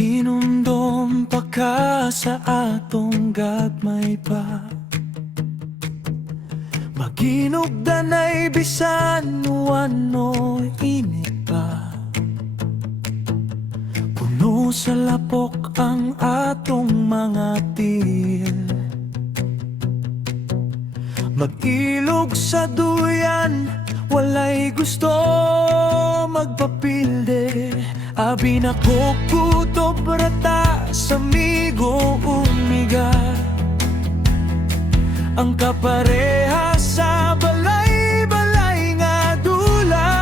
Hinumdum pa ka sa atong gagmay pa. Maginog danay bisan wano init pa. Puno sa lapok ang atong mga tiil. Mag-ilog sa duyan, walay gusto magpapilde. Abi na kukutob rata sa migo umiga. Ang kapareha sa balay-balay nga dula.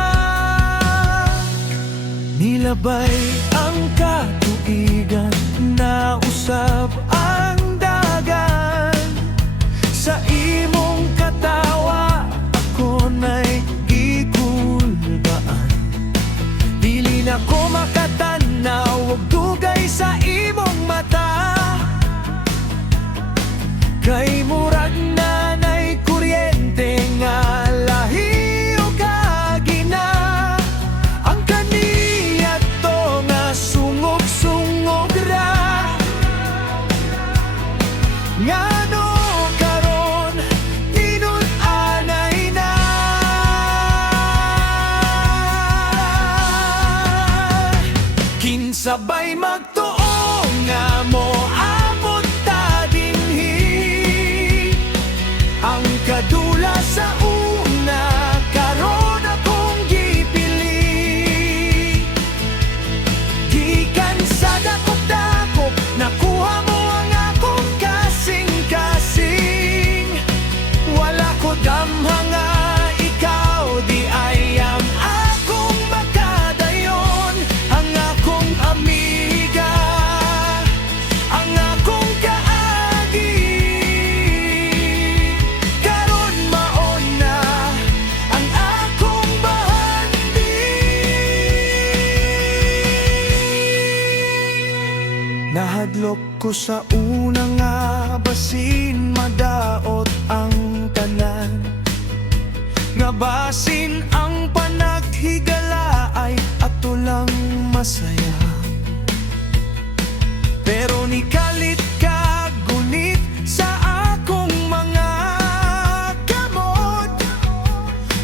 Nilabay ang katuigan, nausab ang dagan. Sa imong katawa, ako na'y gikulbaan. Dili na ko makatanaw, huwag dugay sa imong mata. Kay murag nanay kuryente nga lahi o kagina. Ang kaniya to nga sungog-sungog ra. Ngano karon tinun-anay na. Kinsabay magtuo nga mo abot ta dinhi. Ang kadula sa una karon akong gipili. Gikan sa dakop-dakop nakuha mo ang akong kasing-kasing. Wala ko damha nga ikaw di ay ang akong makadayon. Ang akong amiga, ang akong kaagi. Karon maon na ang akong bahandi. Nahadlok ko sa una nga basin madaot ang tanan. Nga basin ang panaghigala ay ato lang masaya. Pero ni kalit ka gunit sa akong mga kamot.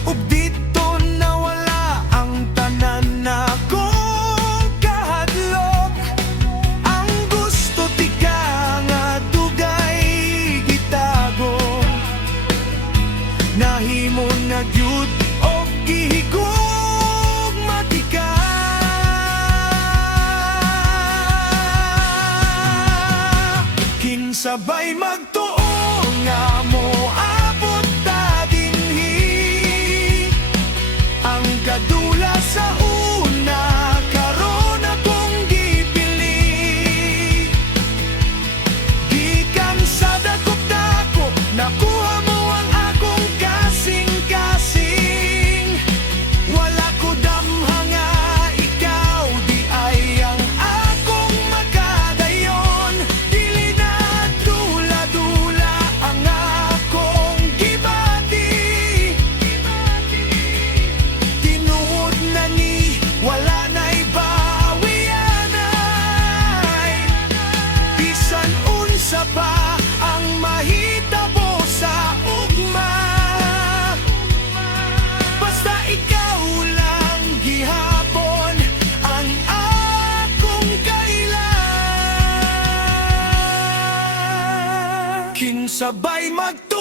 Ug dito nawala ang tanan na kong kahadlok. Ang gusto ti ka nga dugay gitago. Nahimo na gyud og gihigugma ti ka. Kinsabay magtuo nga mo abot ta dinhi. Ang kadula sa una karon akong gipili. Gikan sa dakop-dakop nakuha mo ang akong kasing-kasing. Wala ko damha nga ikaw di ay ang akong makadayon. Dili na dula-dula ang akong gibati. Tinuod na ni wala na'y bawianay. Bisan unsa pa ang mahitabo sa ugma. Basta ikaw lang gihapon ang akong kailan. Kinsabay magtuo